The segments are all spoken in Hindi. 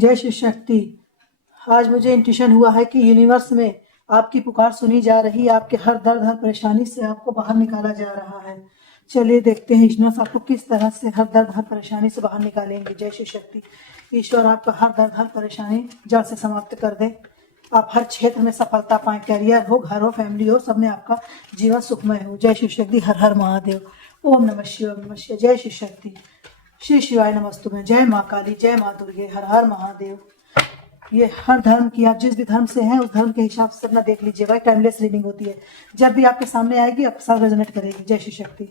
जय शिव शक्ति। आज मुझे इंट्यूशन हुआ है कि यूनिवर्स में आपकी पुकार सुनी जा रही है। आपके हर दर्द हर परेशानी से आपको बाहर निकाला जा रहा है। चलिए देखते हैं ईश्वर आपको किस तरह से हर दर्द हर परेशानी से बाहर निकालेंगे। जय शिव शक्ति। ईश्वर आपका हर दर्द हर परेशानी जड़ से समाप्त कर दे। आप हर क्षेत्र में सफलता पाएं, करियर हो, घर हो, फैमिली हो, सब में आपका जीवन सुखमय हो। जय शिव शक्ति। हर हर महादेव। ओम नमः शिवाय। ओम नमः शिवाय। जय शिव शक्ति। श्री शिवाय नमस्तुभ्यं। जय माँ काली, जय माँ दुर्गे, हर हर महादेव। ये हर धर्म की, आप जिस भी धर्म से हैं उस धर्म के हिसाब से अपना देख लीजिएगा। टाइमलेस रीडिंग होती है, जब भी आपके सामने आएगी आपके साथ रेजोनेट करेगी। जय श्री शक्ति।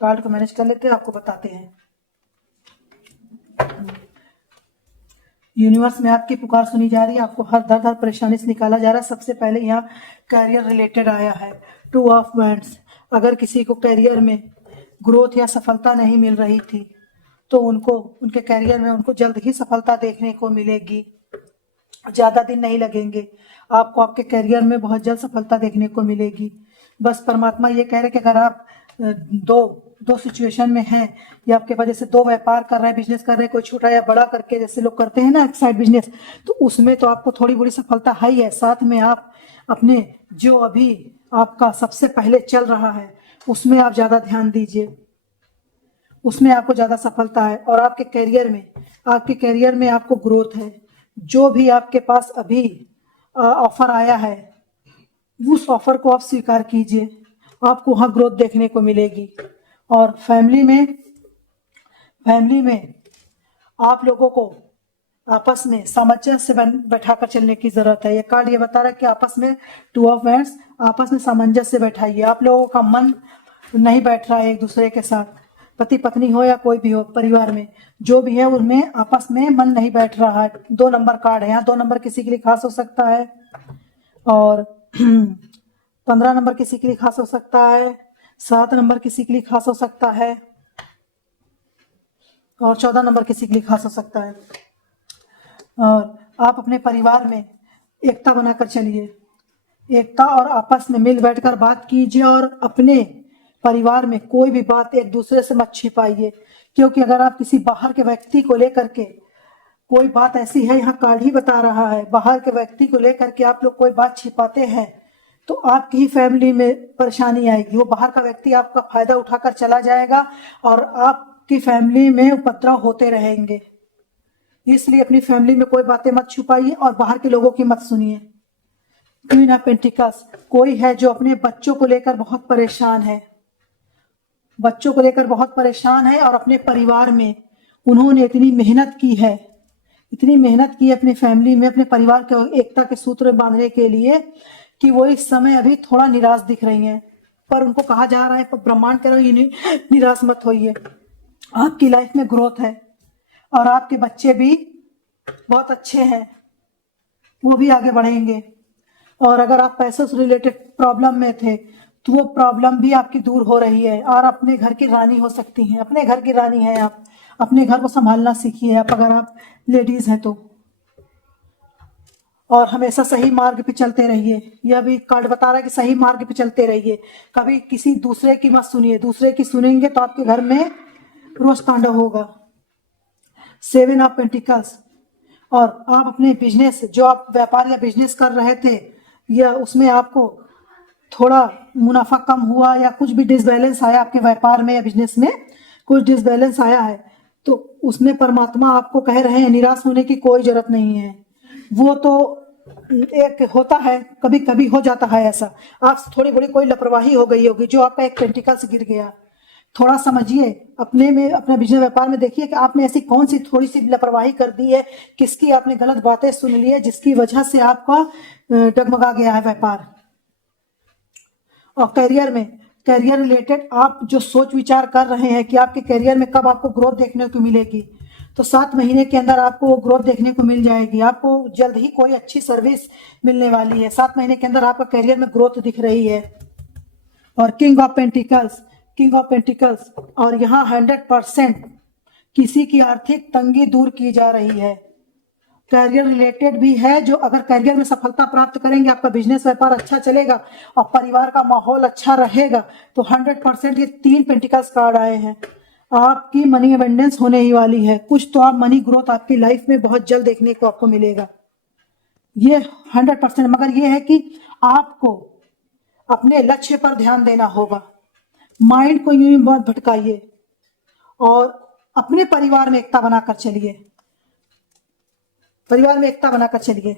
कार्ड को मैनेज कर लेते हैं, आपको बताते हैं। यूनिवर्स में आपकी पुकार सुनी जा रही है। आपको हर दर्द हर परेशानी से निकाला जा रहा है। सबसे पहले यहाँ करियर रिलेटेड आया है, 2 ऑफ वैंड्स। अगर किसी को करियर में ग्रोथ या सफलता नहीं मिल रही थी तो उनको उनके करियर में उनको जल्द ही सफलता देखने को मिलेगी। ज़्यादा दिन नहीं लगेंगे, आपको आपके करियर में बहुत जल्द सफलता देखने को मिलेगी। बस परमात्मा ये कह रहे कि अगर आप दो सिचुएशन में हैं या आपके वजह से 2 व्यापार कर रहे हैं, बिजनेस कर रहे हैं, कोई छोटा या बड़ा करके जैसे लोग करते हैं ना साइड बिजनेस, तो उसमें तो आपको थोड़ी बड़ी सफलता है ही है। साथ में आप अपने जो अभी आपका सबसे पहले चल रहा है उसमें आप ज़्यादा ध्यान दीजिए, उसमें आपको ज़्यादा सफलता है। और आपके करियर में आपको ग्रोथ है। जो भी आपके पास अभी ऑफर आया है उस ऑफर को आप स्वीकार कीजिए, आपको वहाँ ग्रोथ देखने को मिलेगी। और फैमिली में आप लोगों को आपस में सामंजस्य से बैठाकर चलने की जरूरत है। ये कार्ड ये बता रहा है कि आपस में 2 ऑफ वैंड्स, आपस में सामंजस्य से बैठाइए। आप लोगों का मन नहीं बैठ रहा है एक दूसरे के साथ, पति पत्नी हो या कोई भी हो, परिवार में जो भी है उनमें आपस में मन नहीं बैठ रहा है। 2 नंबर कार्ड है यहाँ। 2 नंबर किसी के लिए खास हो सकता है और 15 नंबर किसी के लिए खास हो सकता है, 7 नंबर किसी के लिए खास हो सकता है और 14 नंबर किसी के लिए खास हो सकता है। और आप अपने परिवार में एकता बनाकर चलिए, एकता और आपस में मिल बैठकर बात कीजिए। और अपने परिवार में कोई भी बात एक दूसरे से मत छिपाइए, क्योंकि अगर आप किसी बाहर के व्यक्ति को लेकर के कोई बात ऐसी है, यहाँ कार्ड ही बता रहा है, बाहर के व्यक्ति को लेकर के आप लोग कोई बात छिपाते हैं तो आपकी ही फैमिली में परेशानी आएगी। वो बाहर का व्यक्ति आपका फायदा उठाकर चला जाएगा और आपकी फैमिली में उपद्रव होते रहेंगे। इसलिए अपनी फैमिली में कोई बातें मत छुपाइए और बाहर के लोगों की मत सुनिए। क्वीन ऑफ पेंटिकल्स, कोई है जो अपने बच्चों को लेकर बहुत परेशान है, बच्चों को लेकर बहुत परेशान है और अपने परिवार में उन्होंने इतनी मेहनत की है, इतनी मेहनत की अपने फैमिली में अपने परिवार को एकता के सूत्र में बांधने के लिए कि वो इस समय अभी थोड़ा निराश दिख रही हैं। पर उनको कहा जा रहा है, ब्रह्मांड कह रहा है निराश मत होइए, आपकी लाइफ में ग्रोथ है और आपके बच्चे भी बहुत अच्छे हैं, वो भी आगे बढ़ेंगे। और अगर आप पैसों से रिलेटेड प्रॉब्लम में थे तो वो प्रॉब्लम भी आपकी दूर हो रही है और अपने घर की रानी हो सकती हैं। अपने घर की रानी हैं आप, अपने घर को संभालना सीखिए आप, अगर आप लेडीज हैं तो। और हमेशा सही मार्ग पे चलते रहिए। यह भी कार्ड बता रहा है कि सही मार्ग पे चलते रहिए, कभी किसी दूसरे की मत सुनिए। दूसरे की सुनेंगे तो आपके घर में रोष तांडव होगा। 7 ऑफ पेंटिकल्स, और आप अपने बिजनेस, जो आप व्यापार या बिजनेस कर रहे थे या उसमें आपको थोड़ा मुनाफा कम हुआ या कुछ भी डिसबैलेंस आया आपके व्यापार में या बिजनेस में कुछ डिसबैलेंस आया है, तो उसमें परमात्मा आपको कह रहे हैं निराश होने की कोई जरूरत नहीं है। वो तो एक होता है, कभी कभी हो जाता है ऐसा। आप थोड़ी बड़ी कोई लापरवाही हो गई होगी, जो आपका एक पेंटिकल्स गिर गया। थोड़ा समझिए अपने में, अपने बिजनेस व्यापार में देखिए कि आपने ऐसी कौन सी थोड़ी सी लापरवाही कर दी है, किसकी आपने गलत बातें सुन ली है जिसकी वजह से आपका डगमगा गया है व्यापार। और करियर रिलेटेड आप जो सोच विचार कर रहे हैं कि आपके करियर में कब आपको ग्रोथ देखने को मिलेगी, तो 7 महीने के अंदर आपको ग्रोथ देखने को मिल जाएगी। आपको जल्द ही कोई अच्छी सर्विस मिलने वाली है। 7 महीने के अंदर आपका करियर में ग्रोथ दिख रही है। और किंग ऑफ पेंटिकल्स, और यहाँ 100% किसी की आर्थिक तंगी दूर की जा रही है। करियर रिलेटेड भी है, जो अगर करियर में सफलता प्राप्त करेंगे, आपका बिजनेस व्यापार अच्छा चलेगा और परिवार का माहौल अच्छा रहेगा, तो 100% ये 3 पेंटिकल्स कार्ड आए हैं। आपकी मनी अबंडेंस होने ही वाली है। कुछ तो आप मनी ग्रोथ आपकी लाइफ में बहुत जल्द देखने को आपको मिलेगा, ये 100%। मगर ये है कि आपको अपने लक्ष्य पर ध्यान देना होगा, माइंड को यूं ही मत भटकाइए और अपने परिवार में एकता बनाकर चलिए, परिवार में एकता बनाकर चलिए।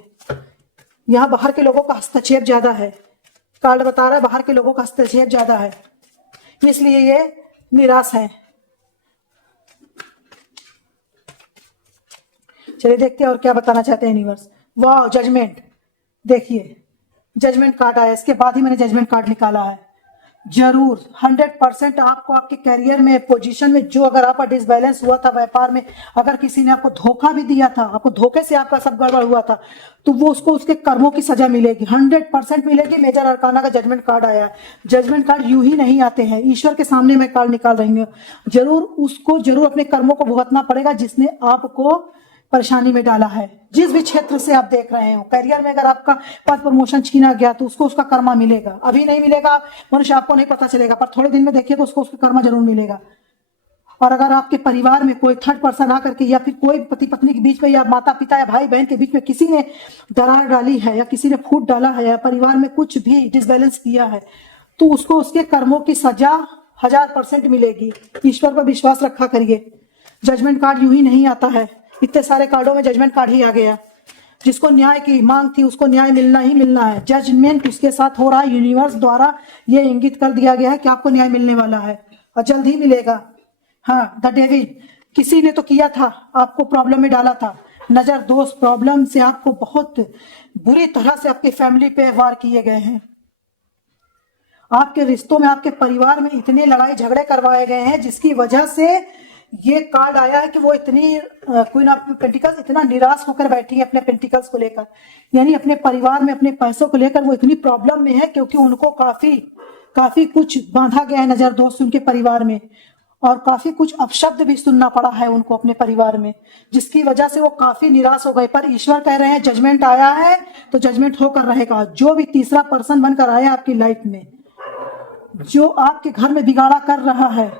यहाँ बाहर के लोगों का हस्तक्षेप ज्यादा है, कार्ड बता रहा है बाहर के लोगों का हस्तक्षेप ज्यादा है, इसलिए ये निराश है। चलिए देखते हैं और क्या बताना चाहते हैं यूनिवर्स। वाह, जजमेंट, देखिए जजमेंट कार्ड आया, इसके बाद ही मैंने जजमेंट कार्ड निकाला है। जरूर 100% आपको आपके करियर में, पोजीशन में जो अगर आपका डिसबैलेंस हुआ था व्यापार में, अगर किसी ने आपको धोखा भी दिया था, आपको धोखे से आपका सब गड़बड़ हुआ था, तो वो उसको उसके कर्मों की सजा मिलेगी, 100% मिलेगी। मेजर अरकाना का जजमेंट कार्ड आया है। जजमेंट कार्ड यूं ही नहीं आते हैं, ईश्वर के सामने मैं कार्ड निकाल रही हूँ। जरूर उसको जरूर अपने कर्मों को भुगतना पड़ेगा जिसने आपको परेशानी में डाला है। जिस भी क्षेत्र से आप देख रहे हो, करियर में अगर आपका पद प्रमोशन छीना गया तो उसको उसका कर्मा मिलेगा। अभी नहीं मिलेगा मनुष्य, आपको नहीं पता चलेगा, पर थोड़े दिन में देखिए तो उसको उसका कर्मा जरूर मिलेगा। और अगर आपके परिवार में कोई थर्ड पर्सन आकर के या फिर कोई पति पत्नी के बीच में या माता पिता या भाई बहन के बीच में किसी ने दरार डाली है या किसी ने फूट डाला है या परिवार में कुछ भी डिसबैलेंस किया है, तो उसको उसके कर्मों की सजा 1000% मिलेगी। ईश्वर पर विश्वास रखा करिए। जजमेंट कार्ड यूं ही नहीं आता है, इतने सारे कार्डों में जजमेंट कार्ड ही आ गया। जिसको न्याय की मांग थी उसको न्याय मिलना ही मिलना है। जजमेंट उसके साथ हो रहा है, यूनिवर्स द्वारा ये इंगित कर दिया गया है कि आपको न्याय मिलने वाला है और जल्द ही मिलेगा। हाँ, द डेविल, किसी ने तो किया था, आपको प्रॉब्लम में डाला था। नजर दोष प्रॉब्लम से आपको बहुत बुरी तरह से आपके फैमिली पे वार किए गए हैं। आपके रिश्तों में, आपके परिवार में इतने लड़ाई झगड़े करवाए गए हैं जिसकी वजह से ये कार्ड आया है कि वो इतनी क्वीन ऑफ पेंटिकल्स इतना निराश होकर बैठी है अपने पेंटिकल्स को लेकर, यानी अपने परिवार में अपने पैसों को लेकर वो इतनी प्रॉब्लम में है क्योंकि उनको काफी कुछ बांधा गया है नजर दोस्त उनके परिवार में, और काफी कुछ अपशब्द भी सुनना पड़ा है उनको अपने परिवार में, जिसकी वजह से वो काफी निराश हो गए। पर ईश्वर कह रहे हैं जजमेंट आया है तो जजमेंट होकर रहेगा। जो भी तीसरा पर्सन बनकर आया आपकी लाइफ में, जो आपके घर में बिगाड़ा कर रहा है,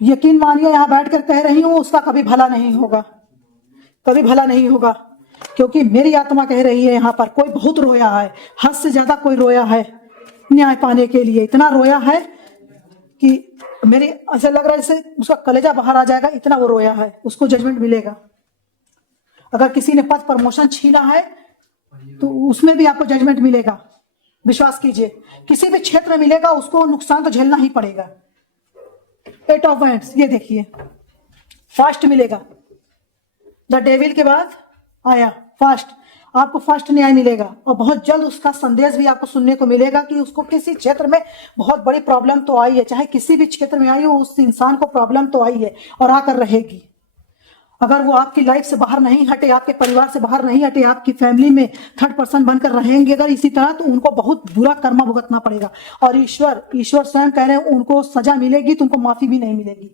यकीन मानिए यहां बैठकर कह रही हूं उसका कभी भला नहीं होगा, कभी भला नहीं होगा। क्योंकि मेरी आत्मा कह रही है यहाँ पर कोई बहुत रोया है, हद से ज्यादा कोई रोया है न्याय पाने के लिए। इतना रोया है कि मेरी ऐसा लग रहा है जैसे उसका कलेजा बाहर आ जाएगा, इतना वो रोया है। उसको जजमेंट मिलेगा। अगर किसी ने पद प्रमोशन छीना है तो उसमें भी आपको जजमेंट मिलेगा, विश्वास कीजिए। किसी भी क्षेत्र में मिलेगा, उसको नुकसान तो झेलना ही पड़ेगा। 8 ऑफ वैंड्स, ये देखिए फास्ट मिलेगा। द डेविल के बाद आया फास्ट, आपको फास्ट न्याय मिलेगा और बहुत जल्द उसका संदेश भी आपको सुनने को मिलेगा कि उसको किसी क्षेत्र में बहुत बड़ी प्रॉब्लम तो आई है, चाहे किसी भी क्षेत्र में आई हो, उस इंसान को प्रॉब्लम तो आई है और आकर रहेगी। अगर वो आपकी लाइफ से बाहर नहीं हटे, आपके परिवार से बाहर नहीं हटे, आपकी फैमिली में थर्ड पर्सन बनकर रहेंगे अगर इसी तरह, तो उनको बहुत बुरा कर्म भुगतना पड़ेगा। और ईश्वर स्वयं कह रहे हैं उनको सजा मिलेगी तो उनको माफी भी नहीं मिलेगी।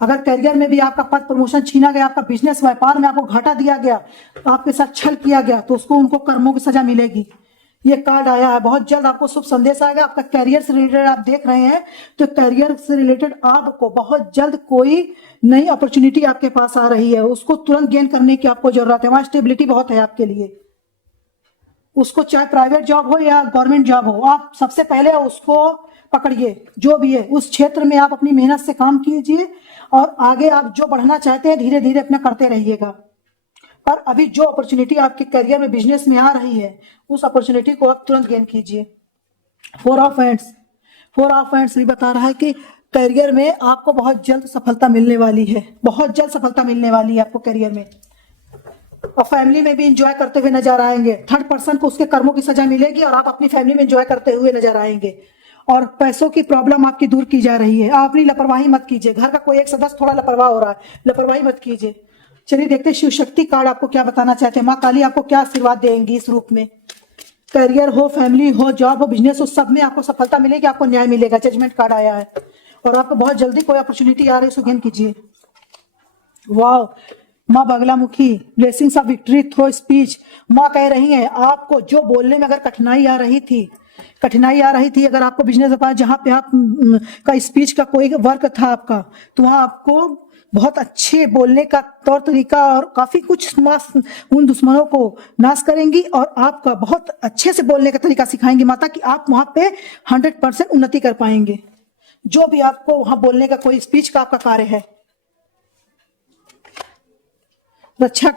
अगर करियर में भी आपका पद प्रमोशन छीना गया, आपका बिजनेस व्यापार में आपको घाटा दिया गया, आपके साथ छल किया गया, तो उसको उनको कर्मों की सजा मिलेगी। ये कार्ड आया है, बहुत जल्द आपको शुभ संदेश आएगा। आपका करियर से रिलेटेड आप देख रहे हैं तो करियर से रिलेटेड आपको बहुत जल्द कोई नई अपॉर्चुनिटी आपके पास आ रही है, उसको तुरंत गेन करने की आपको जरूरत है। वहां स्टेबिलिटी बहुत है आपके लिए। उसको चाहे प्राइवेट जॉब हो या गवर्नमेंट जॉब हो, आप सबसे पहले उसको पकड़िए। जो भी है उस क्षेत्र में आप अपनी मेहनत से काम कीजिए और आगे आप जो बढ़ना चाहते हैं धीरे धीरे अपना करते रहिएगा। पर अभी जो अपॉर्चुनिटी आपके करियर में, बिजनेस में आ रही है, उस अपॉर्चुनिटी को आप तुरंत गेन कीजिए। 4 ऑफ हैंड्स भी बता रहा है कि करियर में आपको बहुत जल्द सफलता मिलने वाली है, बहुत जल्द सफलता मिलने वाली है आपको करियर में। और फैमिली में भी एंजॉय करते हुए नजर आएंगे। थर्ड पर्सन को उसके कर्मों की सजा मिलेगी और आप अपनी फैमिली में एंजॉय करते हुए नजर आएंगे। और पैसों की प्रॉब्लम आपकी दूर की जा रही है। आप अपनी लापरवाही मत कीजिए। घर का कोई एक सदस्य थोड़ा लापरवाह हो रहा है, लापरवाही मत कीजिए। चलिए देखते हैं शिव शक्ति कार्ड आपको क्या बताना चाहते हैं। माँ काली आपको क्या आशीर्वाद देंगी इस रूप में। करियर हो, फैमिली हो, जॉब हो, बिजनेस हो, सब में आपको सफलता मिलेगी, आपको न्याय मिलेगा। जजमेंट कार्ड आया है और आपको बहुत जल्दी कोई अपॉर्चुनिटी आ रही है, उसको गेन कीजिए। वाह, माँ Baglamukhi, blessings of victory through speech. माँ कह रही हैं आपको जो बोलने में अगर कठिनाई आ रही थी, कठिनाई आ रही थी, अगर आपको बिजनेस व्यापार जहाँ पे आप का स्पीच का कोई वर्क था आपका, तो वहाँ आपको बहुत अच्छे बोलने का तौर तरीका और काफी कुछ उन दुश्मनों को नाश करेंगी और आपका बहुत अच्छे से बोलने का तरीका सिखाएंगी माता, कि आप वहां पे 100% उन्नति कर पाएंगे, जो भी आपको वहां बोलने का कोई स्पीच का आपका कार्य है। रक्षा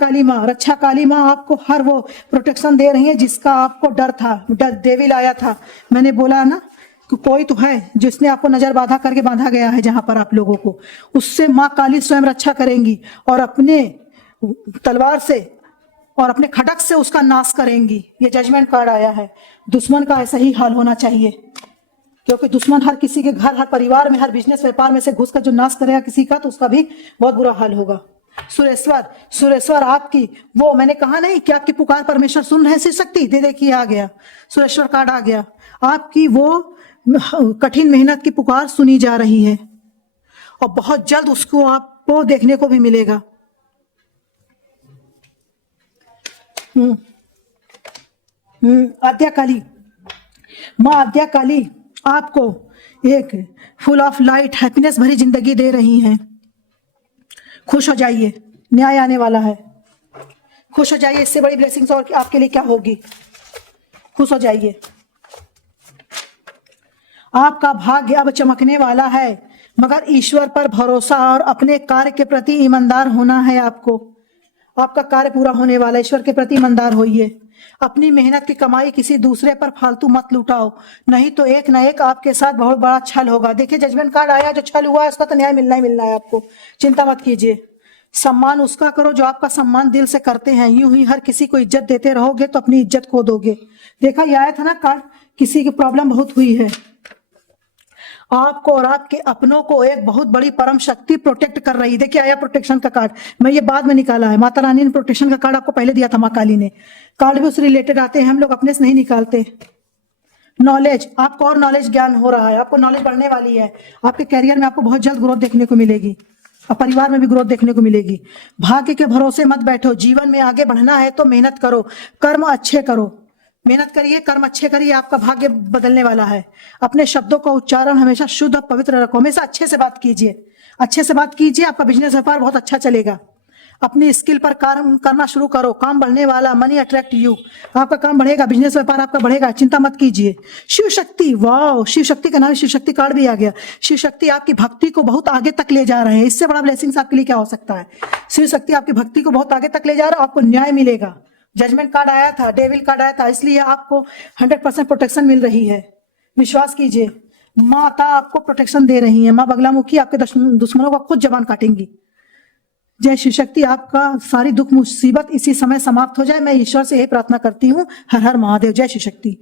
काली माँ आपको हर वो प्रोटेक्शन दे रही है जिसका आपको डर था, डेविल आया था। मैंने बोला ना कि कोई तो है जिसने आपको नजर बाधा करके बांधा गया है जहां पर आप लोगों को, उससे माँ काली स्वयं रक्षा करेंगी और अपने तलवार से और अपने खड़क से उसका नाश करेंगी। ये जजमेंट कार्ड आया है। दुश्मन का ऐसा ही हाल होना चाहिए, क्योंकि दुश्मन हर किसी के घर, हर परिवार में, हर बिजनेस व्यापार में से घुस कर जो नाश करेगा किसी का, तो उसका भी बहुत बुरा हाल होगा। सुरेश्वर आपकी वो, मैंने कहा नहीं कि आपकी पुकार परमेश्वर सुन रहे हैं, शिव शक्ति दे देखिए आ गया, सुरेश्वर कार्ड आ गया। आपकी वो कठिन मेहनत की पुकार सुनी जा रही है और बहुत जल्द उसको आपको देखने को भी मिलेगा। आद्या काली माँ, आद्या काली आपको एक फुल ऑफ लाइट हैप्पीनेस भरी जिंदगी दे रही हैं। खुश हो जाइए, न्याय आने वाला है। खुश हो जाइए, इससे बड़ी ब्लेसिंग्स और आपके लिए क्या होगी। खुश हो जाइए, आपका भाग्य अब चमकने वाला है, मगर ईश्वर पर भरोसा और अपने कार्य के प्रति ईमानदार होना है आपको। आपका कार्य पूरा होने वाला है, ईश्वर के प्रति ईमानदार होइए। अपनी मेहनत की कमाई किसी दूसरे पर फालतू मत लुटाओ, नहीं तो एक ना एक आपके साथ बहुत बड़ा छल होगा। देखिए जजमेंट कार्ड आया, जो छल हुआ है उसका तो न्याय मिलना ही मिलना है आपको, चिंता मत कीजिए। सम्मान उसका करो जो आपका सम्मान दिल से करते हैं। यूं ही हर किसी को इज्जत देते रहोगे तो अपनी इज्जत खो दोगे। देखा ये आया था ना कार्ड, किसी की प्रॉब्लम बहुत हुई है, आपको और आपके अपनों को एक बहुत बड़ी परम शक्ति प्रोटेक्ट कर रही है। देखिए आया प्रोटेक्शन का कार्ड, मैं ये बाद में निकाला है। माता रानी ने प्रोटेक्शन का कार्ड आपको पहले दिया था, माँ काली ने। कार्ड भी उससे रिलेटेड आते हैं, हम लोग अपने से नहीं निकालते। नॉलेज, आपको और नॉलेज ज्ञान हो रहा है, आपको नॉलेज बढ़ने वाली है। आपके कैरियर में आपको बहुत जल्द ग्रोथ देखने को मिलेगी और परिवार में भी ग्रोथ देखने को मिलेगी। भाग्य के भरोसे मत बैठो, जीवन में आगे बढ़ना है तो मेहनत करो, कर्म अच्छे करो, मेहनत करिए, कर्म अच्छे करिए, आपका भाग्य बदलने वाला है। अपने शब्दों का उच्चारण हमेशा शुद्ध और पवित्र रखो, हमेशा अच्छे से बात कीजिए, अच्छे से बात कीजिए, आपका बिजनेस व्यापार बहुत अच्छा चलेगा। अपनी स्किल पर काम करना शुरू करो, काम बढ़ने वाला, मनी अट्रैक्ट यू, आपका काम बढ़ेगा, बिजनेस व्यापार आपका बढ़ेगा, चिंता मत कीजिए। शिव शक्ति, वाह, शिव शक्ति का नाम, शिव शक्ति कार्ड भी आ गया। शिव शक्ति आपकी भक्ति को बहुत आगे तक ले जा रहे हैं, इससे बड़ा ब्लेसिंग्स आपके लिए क्या हो सकता है। शिव शक्ति आपकी भक्ति को बहुत आगे तक ले जा रहा है, आपको न्याय मिलेगा। जजमेंट कार्ड आया था, डेविल कार्ड आया था, इसलिए आपको 100% प्रोटेक्शन मिल रही है। विश्वास कीजिए, माता आपको प्रोटेक्शन दे रही है। माँ बगलामुखी आपके दुश्मनों को खुद जबान काटेंगी। जय शिव शक्ति, आपका सारी दुख मुसीबत इसी समय समाप्त हो जाए, मैं ईश्वर से यही प्रार्थना करती हूँ। हर हर महादेव, जय शिव शक्ति।